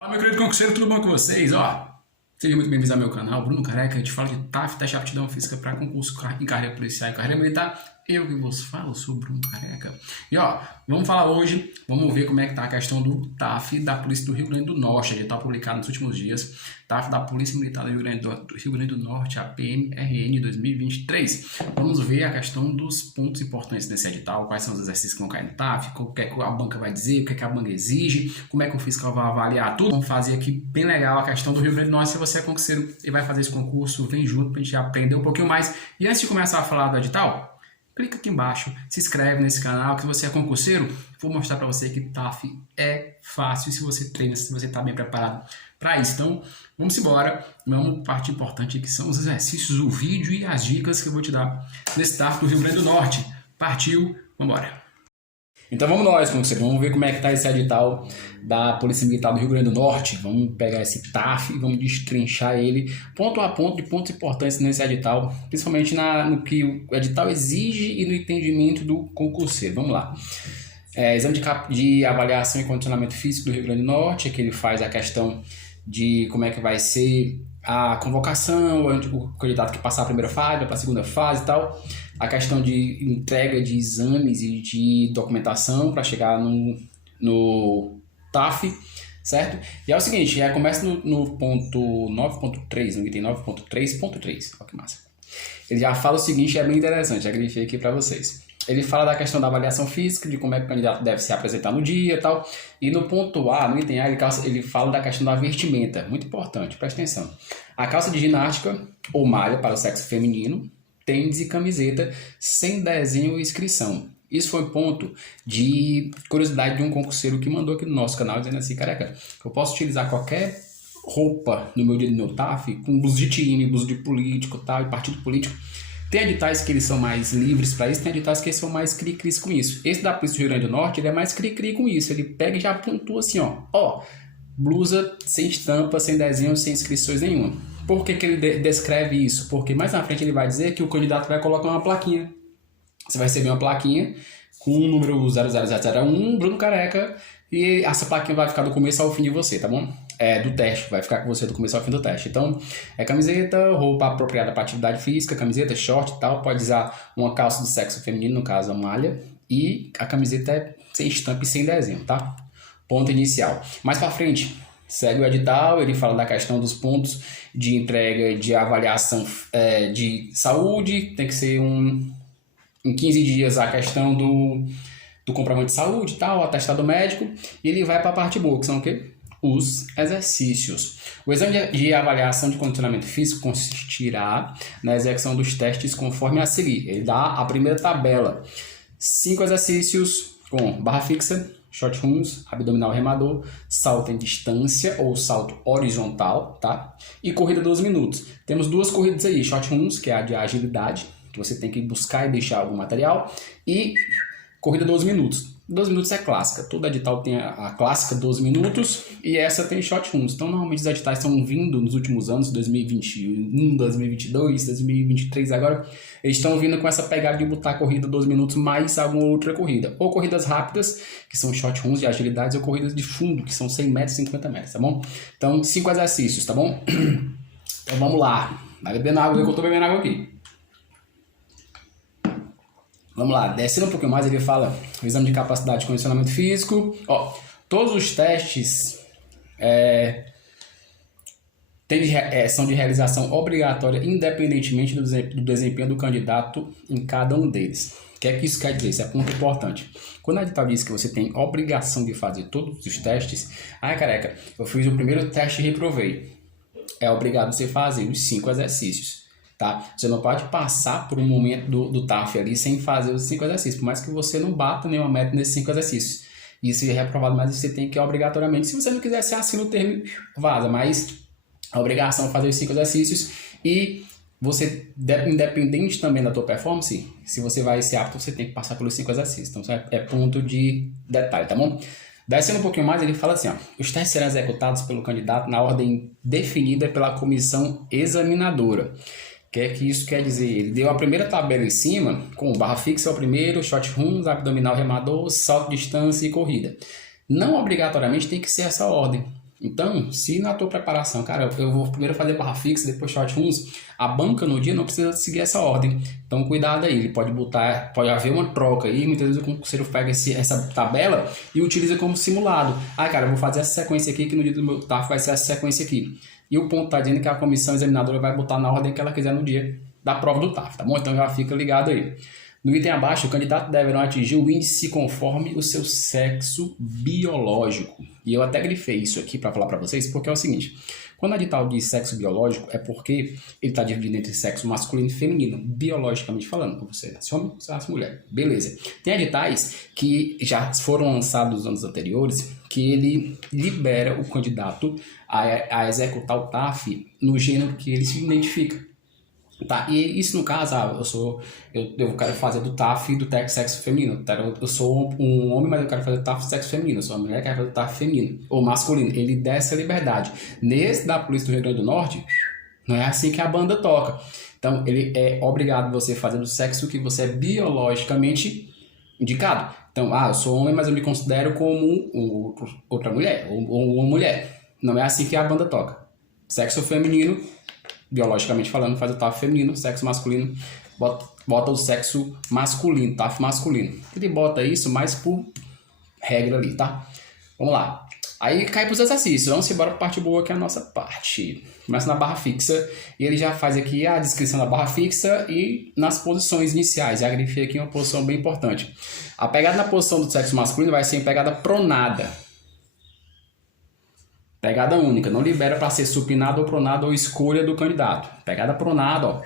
Fala, meu querido concurseiro, tudo bom com vocês? Sejam muito bem-vindos ao meu canal, Bruno Careca. A gente fala de TAF, Teste de Aptidão Física para concurso em carreira policial e carreira militar. Eu que vos falo, sou Bruno Careca. Vamos falar hoje, vamos ver como é que tá a questão do TAF da Polícia do Rio Grande do Norte, que está publicado nos últimos dias. TAF da Polícia Militar do Rio Grande do Norte, a PMRN 2023. Vamos ver a questão dos pontos importantes desse edital, quais são os exercícios que vão cair no TAF, o que é que a banca vai dizer, o que é que a banca exige, como é que o fiscal vai avaliar tudo. Vamos fazer aqui bem legal a questão do Rio Grande do Norte. Se você é concurseiro e vai fazer esse concurso, vem junto para a gente aprender um pouquinho mais. E antes de começar a falar do edital, clica aqui embaixo, se inscreve nesse canal, que se você é concurseiro, vou mostrar para você que TAF é fácil se você treina, se você está bem preparado para isso. Então, vamos embora, vamos para a parte importante que são os exercícios, o vídeo e as dicas que eu vou te dar nesse TAF do Rio Grande do Norte. Partiu, vamos embora! Então vamos nós, concurseiro, vamos ver como é que está esse edital da Polícia Militar do Rio Grande do Norte. Vamos pegar esse TAF e vamos destrinchar ele ponto a ponto de pontos importantes nesse edital, principalmente no que o edital exige e no entendimento do concurseiro. Vamos lá. Exame de avaliação e condicionamento físico do Rio Grande do Norte, que ele faz a questão de como é que vai ser a convocação, o candidato que passar a primeira fase, para a segunda fase e tal. A questão de entrega de exames e de documentação para chegar no TAF, certo? E é o seguinte, começa no ponto 9.3, no item 9.3.3, olha que massa. Ele já fala o seguinte, é bem interessante, já grifei aqui para vocês. Ele fala da questão da avaliação física, de como é que o candidato deve se apresentar no dia e tal. E no ponto A, no item A, ele fala da questão da vestimenta, muito importante, presta atenção. A calça de ginástica ou malha para o sexo feminino, tênis e camiseta sem desenho ou inscrição. Isso foi um ponto de curiosidade de um concurseiro que mandou aqui no nosso canal, dizendo assim, careca, eu posso utilizar qualquer roupa no meu dia do meu TAF, com blusa de time, blusa de político tal, e partido político. Tem editais que eles são mais livres para isso, tem editais que eles são mais cri-cris com isso. Esse da Polícia do Rio Grande do Norte, ele é mais cri-cri com isso. Ele pega e já pontua assim, blusa sem estampa, sem desenho, sem inscrições nenhuma. Por que ele descreve isso? Porque mais na frente ele vai dizer que o candidato vai colocar uma plaquinha. Você vai receber uma plaquinha com o número 00001, Bruno Careca, e essa plaquinha vai ficar do começo ao fim de você, tá bom? Do teste, vai ficar com você do começo ao fim do teste. Então, camiseta, roupa apropriada para atividade física, camiseta, short e tal, pode usar uma calça do sexo feminino, no caso a malha, e a camiseta é sem estampa e sem desenho, tá? Ponto inicial. Mais para frente, segue o edital, ele fala da questão dos pontos de entrega de avaliação de saúde, tem que ser em 15 dias a questão do comprovante de saúde e tal, atestado médico, e ele vai para a parte boa, que são o quê? Os exercícios. O exame de avaliação de condicionamento físico consistirá na execução dos testes conforme a seguir. Ele dá a primeira tabela. 5 exercícios com barra fixa, short runs, abdominal remador, salto em distância ou salto horizontal, tá? E corrida 12 minutos. Temos duas corridas aí, short runs, que é a de agilidade, que você tem que buscar e deixar algum material, e corrida 12 minutos. 12 minutos é clássica, todo edital tem a clássica 12 minutos e essa tem short runs. Então normalmente os editais estão vindo nos últimos anos, 2021, 2022, 2023 agora, eles estão vindo com essa pegada de botar a corrida 12 minutos mais alguma outra corrida. Ou corridas rápidas, que são short runs de agilidades, ou corridas de fundo, que são 100 metros, 50 metros, tá bom? Então 5 exercícios, tá bom? Então vamos lá, vai bebendo água, que eu tô bebendo água aqui. Vamos lá, descendo um pouquinho mais, ele fala o exame de capacidade de condicionamento físico. Todos os testes são de realização obrigatória, independentemente do desempenho do candidato em cada um deles. O que é que isso quer dizer? Isso é ponto importante. Quando a edital diz que você tem obrigação de fazer todos os testes, careca, eu fiz o primeiro teste e reprovei. É obrigado você fazer os 5 exercícios. Tá? Você não pode passar por um momento do TAF ali sem fazer os 5 exercícios, por mais que você não bata nenhuma meta nesses 5 exercícios. Isso é reprovado, mas você tem que obrigatoriamente, se você não quiser, você assina o termo, vaza, mas a obrigação é fazer os 5 exercícios e você, independente também da tua performance, se você vai ser apto, você tem que passar pelos 5 exercícios. Então, isso é ponto de detalhe, tá bom? Descendo um pouquinho mais, ele fala assim, os testes serão executados pelo candidato na ordem definida pela comissão examinadora. O que é que isso quer dizer? Ele deu a primeira tabela em cima, com barra fixa é o primeiro, short runs, abdominal remador, salto, distância e corrida. Não obrigatoriamente tem que ser essa ordem. Então, se na tua preparação, cara, eu vou primeiro fazer barra fixa, depois short runs, a banca no dia não precisa seguir essa ordem. Então, cuidado aí, ele pode botar, pode haver uma troca aí, muitas vezes o concurseiro pega essa tabela e utiliza como simulado. Ah, cara, eu vou fazer essa sequência aqui, que no dia do meu TAF vai ser essa sequência aqui. E o ponto tá dizendo que a comissão examinadora vai botar na ordem que ela quiser no dia da prova do TAF, tá bom? Então já fica ligado aí. No item abaixo, o candidato deverá atingir o índice conforme o seu sexo biológico. E eu até grifei isso aqui para falar para vocês, porque é o seguinte: quando o edital diz sexo biológico, é porque ele está dividido entre sexo masculino e feminino, biologicamente falando. Você nasce homem, você nasce mulher. Beleza. Tem editais que já foram lançados nos anos anteriores, que ele libera o candidato a executar o TAF no gênero que ele se identifica. Tá, e isso no caso, eu quero fazer do TAF do sexo feminino. Eu sou um homem, mas eu quero fazer do TAF do sexo feminino. Eu sou uma mulher, quero fazer do TAF feminino ou masculino. Ele dá essa liberdade. Nesse da Polícia do Rio Grande do Norte, não é assim que a banda toca. Então, ele é obrigado você fazer do sexo que você é biologicamente indicado. Então, eu sou homem, mas eu me considero como outra mulher, ou uma mulher. Não é assim que a banda toca. Sexo feminino, biologicamente falando, faz o TAF feminino, sexo masculino, bota o sexo masculino, TAF masculino. Ele bota isso mais por regra ali, tá? Vamos lá. Aí cai para os exercícios. Vamos embora para a parte boa, que é a nossa parte. Começa na barra fixa e ele já faz aqui a descrição da barra fixa e nas posições iniciais. Já grifei aqui uma posição bem importante. A pegada na posição do sexo masculino vai ser em pegada pronada. Pegada única, não libera para ser supinado ou pronado ou escolha do candidato. Pegada pronada, ó.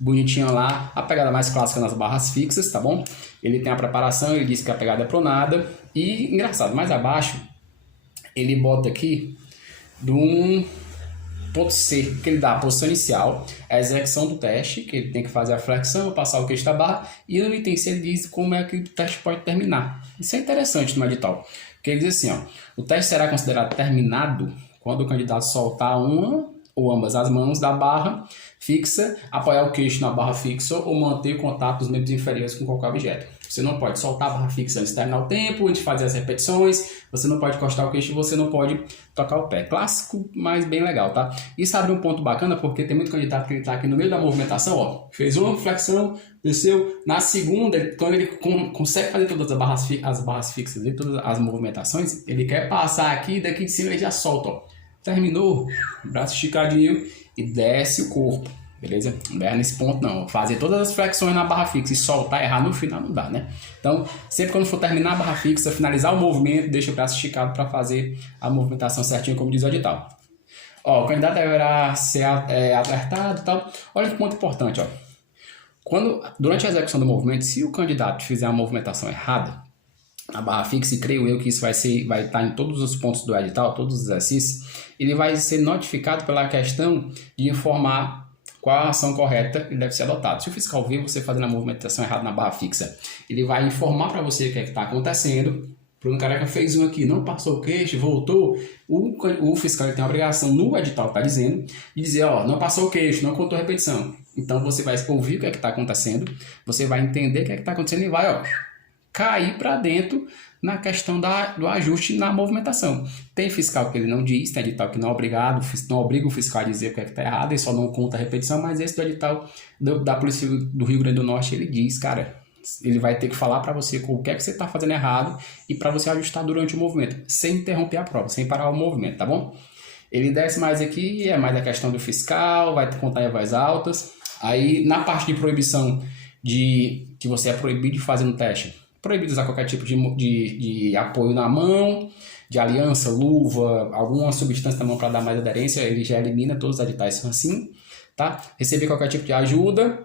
Bonitinho lá. A pegada mais clássica nas barras fixas, tá bom? Ele tem a preparação, ele diz que a pegada é pronada. E, engraçado, mais abaixo, ele bota aqui de um ponto C, que ele dá a posição inicial, a execução do teste, que ele tem que fazer a flexão, passar o queixo da barra, e no item C ele diz como é que o teste pode terminar. Isso é interessante no edital, porque ele diz assim, ó, o teste será considerado terminado quando o candidato soltar uma ou ambas as mãos da barra fixa, apoiar o queixo na barra fixa ou manter contato dos membros inferiores com qualquer objeto. Você não pode soltar a barra fixa antes de terminar o tempo, antes de fazer as repetições, você não pode encostar o queixo e você não pode tocar o pé. Clássico, mas bem legal, tá? Isso abre um ponto bacana, porque tem muito candidato que ele tá aqui no meio da movimentação, ó, fez uma flexão, desceu, na segunda, quando ele consegue fazer todas as barras fixas e todas as movimentações, ele quer passar aqui, daqui de cima ele já solta, ó. Terminou, braço esticadinho e desce o corpo. Beleza? Não erra nesse ponto não. Fazer todas as flexões na barra fixa e soltar, errar no final não dá, né? Então, sempre quando for terminar a barra fixa, finalizar o movimento, deixa o braço esticado para fazer a movimentação certinha, como diz o edital. Ó, o candidato deverá ser alertado e tal. Olha que ponto importante, ó. Durante a execução do movimento, se o candidato fizer uma movimentação errada, a barra fixa, e creio eu que isso vai estar em todos os pontos do edital, todos os exercícios, ele vai ser notificado pela questão de informar qual a ação correta que deve ser adotada. Se o fiscal ver você fazendo a movimentação errada na barra fixa, ele vai informar para você o que é que está acontecendo. Bruno Careca fez um aqui, não passou o queixo, voltou. O fiscal tem a obrigação, no edital está dizendo, de dizer, ó, não passou o queixo, não contou a repetição. Então você vai ouvir o que é que está acontecendo, você vai entender o que é que está acontecendo e vai, ó, cair para dentro na questão do ajuste na movimentação. Tem fiscal que ele não diz, tem edital que não é obrigado, não obriga o fiscal a dizer o que é que está errado, ele só não conta a repetição, mas esse do edital da Polícia do Rio Grande do Norte, ele diz, cara, ele vai ter que falar para você o que é que você está fazendo errado e para você ajustar durante o movimento, sem interromper a prova, sem parar o movimento, tá bom? Ele desce mais aqui, é mais a questão do fiscal, vai contar em voz altas. Aí, na parte de proibição, que você é proibido de fazer no teste, proibido usar qualquer tipo de apoio na mão, de aliança, luva, alguma substância na mão para dar mais aderência, ele já elimina, todos os editais são assim, tá? Receber qualquer tipo de ajuda,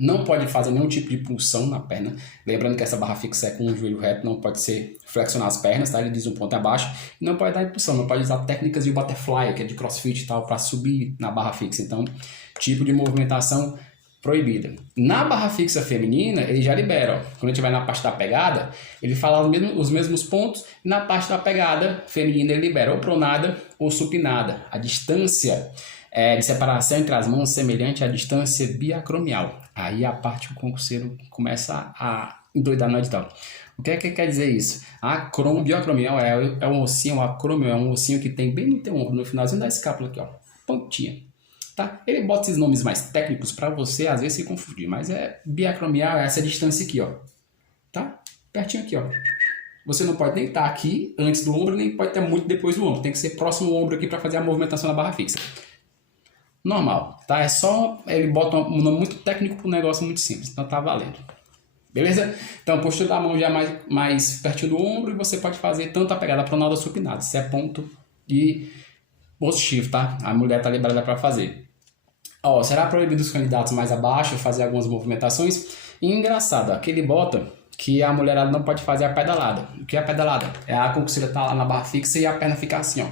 não pode fazer nenhum tipo de pulsão na perna, lembrando que essa barra fixa é com o joelho reto, não pode ser flexionar as pernas, tá? Ele diz um ponto abaixo, e não pode dar impulsão, não pode usar técnicas de butterfly, que é de crossfit e tal, para subir na barra fixa, então, tipo de movimentação proibida. Na barra fixa feminina, ele já libera, ó. Quando a gente vai na parte da pegada, ele fala os mesmos pontos, e na parte da pegada feminina ele libera ou pronada ou supinada. A distância de separação entre as mãos semelhante à distância biacromial. Aí a parte que o concurseiro começa a endoidar no edital. O que é que quer dizer isso? Biocromial é um ossinho, um acromio é um ossinho que tem bem no teu ombro, no finalzinho da escápula aqui, ó, pontinha. Tá? Ele bota esses nomes mais técnicos para você às vezes se confundir, mas biacromial é essa distância aqui, ó. Tá? Pertinho aqui, ó. Você não pode nem estar aqui antes do ombro, nem pode estar muito depois do ombro. Tem que ser próximo do ombro aqui para fazer a movimentação da barra fixa. Normal, tá? É só ele bota um nome muito técnico para um negócio muito simples, então tá valendo. Beleza? Então, postura da mão já mais pertinho do ombro e você pode fazer tanto a pegada pronada supinada, se é ponto e positivo, tá? A mulher tá liberada para fazer. Ó, será proibido os candidatos mais abaixo fazer algumas movimentações? E engraçado, ó, que ele bota que a mulherada não pode fazer a pedalada. O que é a pedalada? É a conquista tá lá na barra fixa e a perna ficar assim, ó,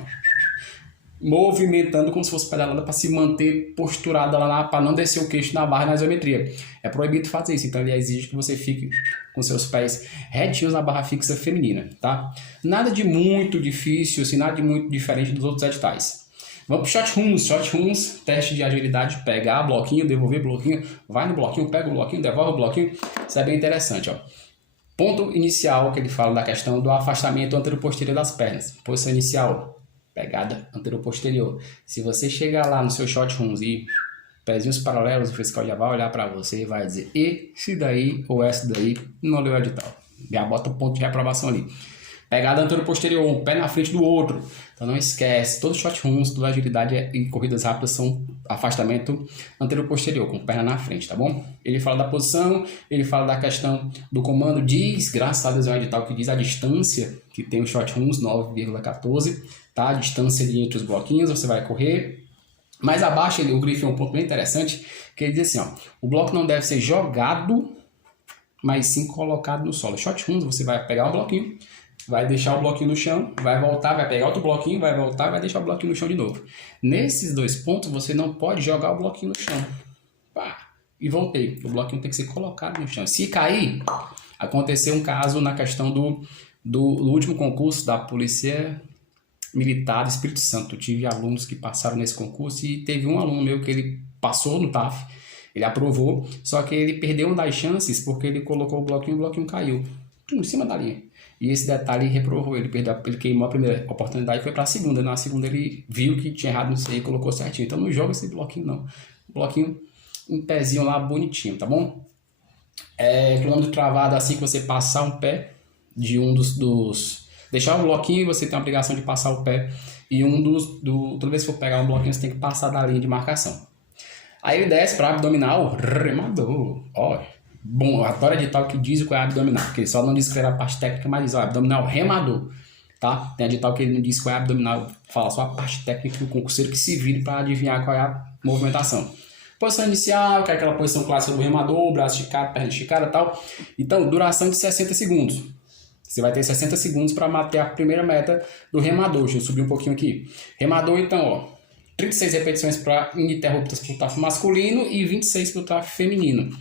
movimentando como se fosse pedalada para se manter posturada lá, para não descer o queixo na barra na isometria. É proibido fazer isso, então ele exige que você fique com seus pés retinhos na barra fixa feminina, tá? Nada de muito difícil, assim, nada de muito diferente dos outros editais. Vamos pro short runs, teste de agilidade, pegar bloquinho, devolver bloquinho, vai no bloquinho, pega o bloquinho, devolve o bloquinho, isso é bem interessante, ó. Ponto inicial que ele fala da questão do afastamento antero-posterior das pernas. Posição inicial, pegada antero-posterior. Se você chegar lá no seu short runs e pezinhos paralelos, o fiscal já vai olhar para você e vai dizer esse daí ou essa daí não leu o edital. Já bota o ponto de reprovação ali. Pegada antero-posterior, um pé na frente do outro. Então não esquece, todos os short runs, toda agilidade e corridas rápidas são afastamento antero-posterior, com perna na frente, tá bom? Ele fala da posição, ele fala da questão do comando, diz, graças a Deus é um edital que diz a distância que tem o short runs, 9,14, tá? A distância entre os bloquinhos, você vai correr. Mais abaixo, o grifo é um ponto bem interessante, que ele diz assim, ó, o bloco não deve ser jogado, mas sim colocado no solo. Short runs, você vai pegar um bloquinho, vai deixar o bloquinho no chão, vai voltar, vai pegar outro bloquinho, vai voltar, vai deixar o bloquinho no chão de novo. Nesses dois pontos, você não pode jogar o bloquinho no chão. Pá, e voltei. O bloquinho tem que ser colocado no chão. Se cair, aconteceu um caso na questão do último concurso da Polícia Militar do Espírito Santo. Eu tive alunos que passaram nesse concurso e teve um aluno meu que ele passou no TAF, ele aprovou, só que ele perdeu uma das chances porque ele colocou o bloquinho caiu em cima da linha. E esse detalhe reprovou, ele queimou a primeira oportunidade e foi para a segunda. Na segunda ele viu que tinha errado nisso aí e colocou certinho. Então não joga esse bloquinho não. Bloquinho, um pezinho lá bonitinho, tá bom? Quilômetro travado assim que você passar um pé de um dos... Deixar o bloquinho e você tem a obrigação de passar o pé. E toda vez que for pegar um bloquinho você tem que passar da linha de marcação. Aí ele desce para abdominal, remador, ó. Bom, adoro edital que diz o que é abdominal, porque ele só não diz que era a parte técnica, mas diz, ó, abdominal remador, tá? Tem edital que ele não diz qual é abdominal, fala só a parte técnica do concurseiro que se vire para adivinhar qual é a movimentação. Posição inicial, que é aquela posição clássica do remador, braço esticado, perna esticada e tal. Então, duração de 60 segundos. Você vai ter 60 segundos para bater a primeira meta do remador. Deixa eu subir um pouquinho aqui. Remador, então, ó, 36 repetições para ininterruptas para o TAF masculino e 26 para o TAF feminino.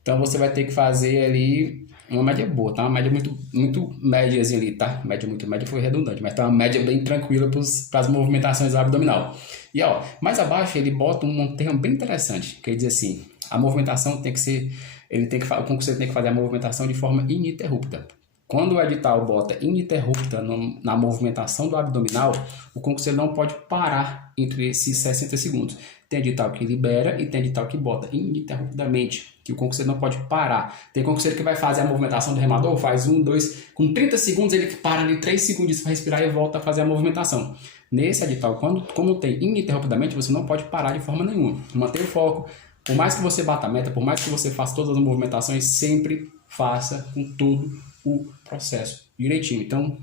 Então você vai ter que fazer ali uma média boa, tá? Uma média muito médiazinha ali, tá? Muito média foi redundante, mas tá uma média bem tranquila para as movimentações abdominal. E ó, mais abaixo ele bota um termo bem interessante, que ele diz assim, a movimentação tem que ser, o concurseiro tem que fazer a movimentação de forma ininterrupta. Quando o edital bota ininterrupta na movimentação do abdominal, o concurseiro não pode parar entre esses 60 segundos. Tem edital que libera e tem edital que bota ininterruptamente, que o concurseiro não pode parar. Tem concurseiro que vai fazer a movimentação do remador, faz 1, 2, com 30 segundos ele para ali 3 segundos para respirar e volta a fazer a movimentação. Nesse edital, como tem ininterruptamente, você não pode parar de forma nenhuma. Mantenha o foco. Por mais que você bata a meta, por mais que você faça todas as movimentações, sempre faça com todo o processo direitinho. Então,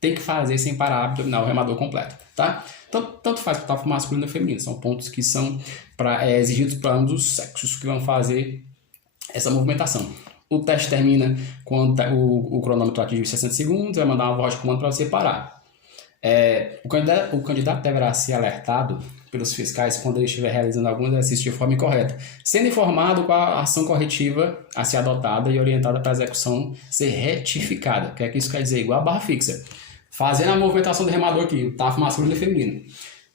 tem que fazer sem parar abdominal, remador completo, tá? Então, tanto faz para o TAF masculino e feminino. São pontos que são exigidos para ambos os sexos que vão fazer essa movimentação. O teste termina quando o cronômetro atinge 60 segundos, vai mandar uma voz de comando para você parar. O candidato deverá ser alertado pelos fiscais quando ele estiver realizando algum exercício de forma incorreta, sendo informado com a ação corretiva a ser adotada e orientada para a execução ser retificada. O que é que isso quer dizer? Igual a barra fixa. Fazendo a movimentação do remador aqui, o TAF masculino e feminino.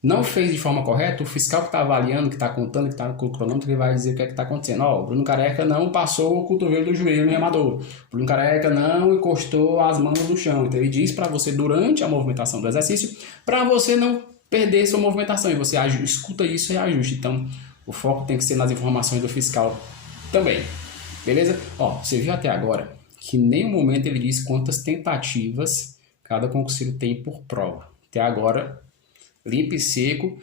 não fez de forma correta, o fiscal que está avaliando, que está contando, que está com o cronômetro, ele vai dizer o que é que está acontecendo. Ó, o Bruno Careca não passou o cotovelo do joelho no remador. O Bruno Careca não encostou as mãos no chão. Então ele diz para você durante a movimentação do exercício, para você não perder sua movimentação. E você escuta isso e ajuste. Então o foco tem que ser nas informações do fiscal também. Beleza? Ó, você viu até agora que em nenhum momento ele diz quantas tentativas cada concurseiro tem por prova. Até agora, limpo e seco,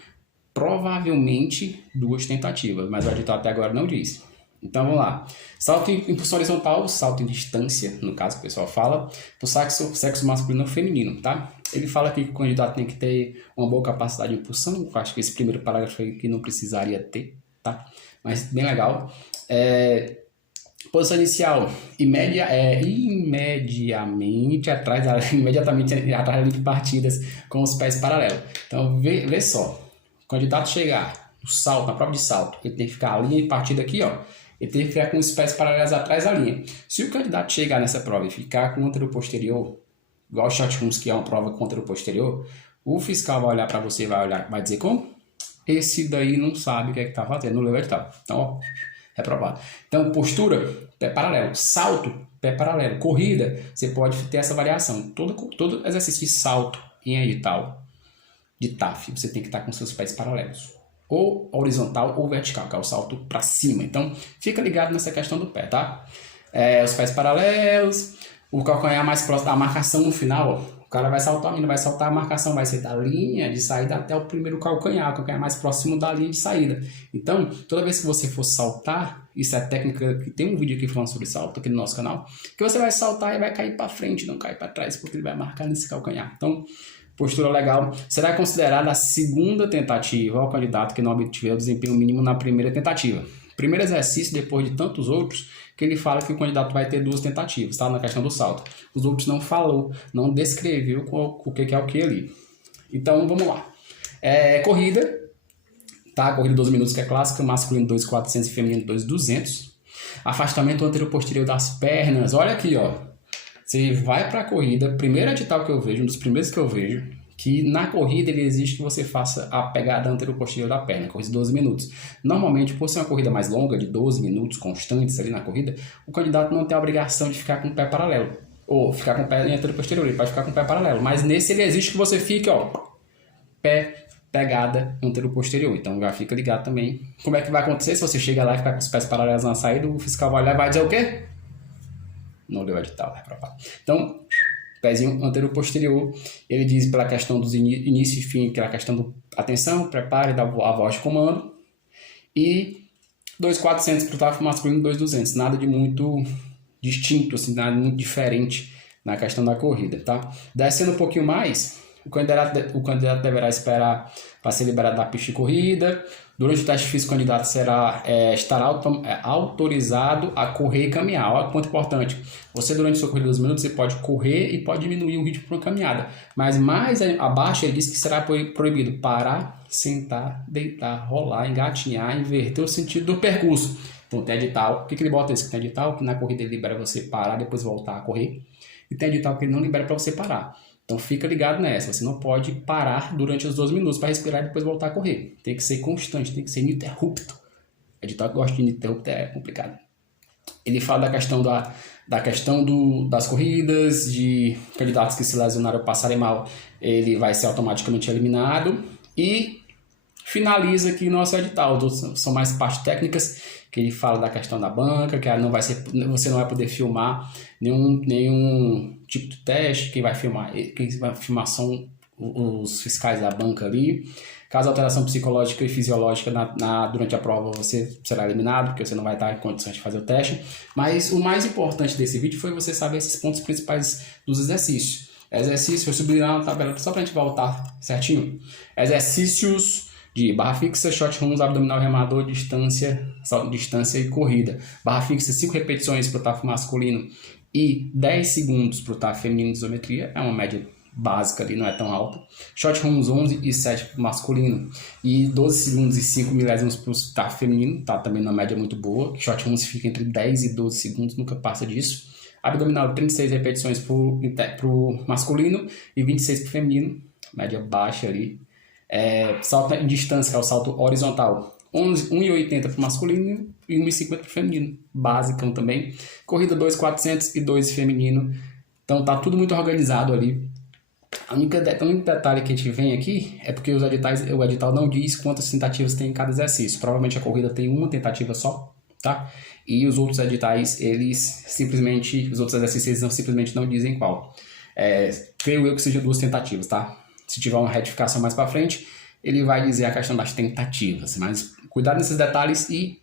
provavelmente 2 tentativas, mas o edital até agora não diz. Então vamos lá. Salto em impulsão horizontal, salto em distância, no caso que o pessoal fala, para o sexo masculino ou feminino, tá? Ele fala aqui que o candidato tem que ter uma boa capacidade de impulsão, eu acho que esse primeiro parágrafo aqui não precisaria ter, tá? Mas bem legal. Posição inicial, imediatamente atrás da linha de partidas com os pés paralelos. Então, vê só. O candidato chegar no salto, na prova de salto, ele tem que ficar a linha de partida aqui, ó. Ele tem que ficar com os pés paralelos atrás da linha. Se o candidato chegar nessa prova e ficar com o antero posterior, igual o short runs, que é uma prova com o antero posterior, o fiscal vai olhar para você e vai dizer como? Esse daí não sabe o que é que tá fazendo, não leu o edital. Então, ó, reprovado. Então, postura, pé paralelo. Salto, pé paralelo. Corrida, você pode ter essa variação. Todo exercício de salto em edital de TAF, você tem que estar com seus pés paralelos. Ou horizontal ou vertical, que é o salto para cima. Então, fica ligado nessa questão do pé, tá? Os pés paralelos, o calcanhar mais próximo da marcação no final, ó. O cara vai saltar, a marcação vai ser da linha de saída até o primeiro calcanhar, o calcanhar mais próximo da linha de saída. Então, toda vez que você for saltar, isso é técnica, que tem um vídeo aqui falando sobre salto aqui no nosso canal, que você vai saltar e vai cair para frente, não cair para trás, porque ele vai marcar nesse calcanhar. Então, postura legal. Será considerada a segunda tentativa ao candidato que não obtiver o desempenho mínimo na primeira tentativa. Primeiro exercício, depois de tantos outros, que ele fala que o candidato vai ter 2 tentativas, tá? Na questão do salto. Os outros não falou, não descreveu o que é o que ali. Então, vamos lá. Corrida, tá? Corrida 12 minutos, que é clássica, masculino 2.400 e feminino 2.200. Afastamento anterior-posterior das pernas. Olha aqui, ó. Você vai para a corrida, primeiro edital que eu vejo, um dos primeiros que eu vejo, que na corrida ele exige que você faça a pegada anterior-posterior da perna, corrida de 12 minutos. Normalmente, por ser uma corrida mais longa, de 12 minutos constantes ali na corrida, o candidato não tem a obrigação de ficar com o pé paralelo, ou ficar com o pé anterior-posterior, ele pode ficar com o pé paralelo, mas nesse ele exige que você fique, ó, pé, pegada anterior-posterior. Então já fica ligado também. Como é que vai acontecer se você chega lá e ficar com os pés paralelos na saída, o fiscal vai olhar e vai dizer o quê? Não deu edital, reprovado. Então, pezinho anterior-posterior, ele diz pela questão dos início e fim, que é a questão do atenção, prepare, dá a voz de comando, e 2.400 para o TAF masculino, 2.200, nada de muito distinto, assim, nada muito diferente na questão da corrida, tá? Descendo um pouquinho mais, o candidato deverá esperar para ser liberado da pista de corrida. Durante o teste físico, o candidato estará autorizado a correr e caminhar. Olha quanto importante. Você, durante a sua corrida de 2 minutos, você pode correr e pode diminuir o ritmo para uma caminhada. Mas mais abaixo, ele diz que será proibido parar, sentar, deitar, rolar, engatinhar, inverter o sentido do percurso. Então, tem edital. O que ele bota isso? Tem edital que na corrida ele libera você parar, depois voltar a correr. E tem edital que ele não libera para você parar. Então fica ligado nessa, você não pode parar durante os 12 minutos para respirar e depois voltar a correr. Tem que ser constante, tem que ser ininterrupto. Edital que gosta de ininterrupto é complicado. Ele fala da questão das corridas, de candidatos que se lesionaram ou passarem mal, ele vai ser automaticamente eliminado. E finaliza aqui o nosso edital. Os outros são mais partes técnicas, que ele fala da questão da banca, que você não vai poder filmar nenhum tipo de teste. Quem vai filmar são os fiscais da banca ali. Caso alteração psicológica e fisiológica durante a prova, você será eliminado, porque você não vai estar em condições de fazer o teste. Mas o mais importante desse vídeo foi você saber esses pontos principais dos exercícios. Exercício, eu subi lá na tabela só para a gente voltar certinho. Exercícios de barra fixa, short runs, abdominal remador, distância e corrida. Barra fixa, 5 repetições para o TAF masculino e 10 segundos para o TAF feminino de isometria. É uma média básica ali, não é tão alta. Short runs 11 e 7 para o masculino e 12 segundos e 5 milésimos para o TAF feminino. Tá também numa média muito boa. Short runs fica entre 10 e 12 segundos, nunca passa disso. Abdominal, 36 repetições para o masculino e 26 para o feminino. Média baixa ali. Salto em distância, que é o salto horizontal, 1,80 para o masculino e 1,50 para o feminino. Basicão também. Corrida 2,400 e 2 feminino. Então tá tudo muito organizado ali. O único detalhe que a gente vem aqui é porque o edital não diz quantas tentativas tem em cada exercício. Provavelmente a corrida tem uma tentativa só, tá? E os outros editais, os outros exercícios, eles simplesmente não dizem qual. Creio eu que seja 2 tentativas, tá? Se tiver uma retificação mais para frente, ele vai dizer a questão das tentativas. Mas cuidado nesses detalhes. E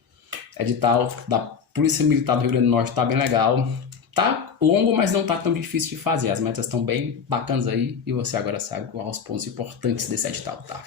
edital da Polícia Militar do Rio Grande do Norte tá bem legal. Tá longo, mas não tá tão difícil de fazer. As metas estão bem bacanas aí e você agora sabe quais os pontos importantes desse edital, tá?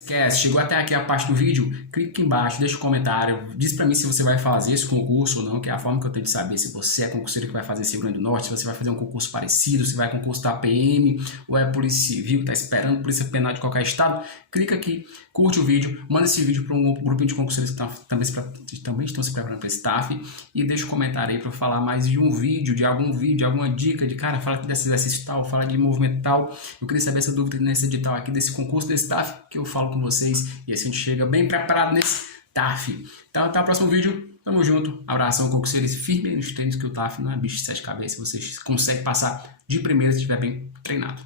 Esquece, chegou até aqui a parte do vídeo, clica aqui embaixo, deixa um comentário, diz pra mim se você vai fazer esse concurso ou não, que é a forma que eu tenho de saber se você é concurseiro que vai fazer esse Rio Grande do Norte, se você vai fazer um concurso parecido, se vai concurso da PM ou é Polícia Civil que tá esperando, Polícia Penal de qualquer estado. Clica aqui, curte o vídeo, manda esse vídeo para um grupo de concurseiros que também estão se preparando para esse TAF e deixa um comentário aí para eu falar mais de um vídeo, de alguma dica de cara, fala aqui desse exercício tal, fala de movimento tal. Eu queria saber essa dúvida nesse edital aqui, desse concurso, desse TAF, que eu falo com vocês e assim a gente chega bem preparado nesse TAF. Então até o próximo vídeo, tamo junto, abração concurseiros, firme nos treinos que o TAF não é bicho de 7 cabeças, você consegue passar de primeira se estiver bem treinado.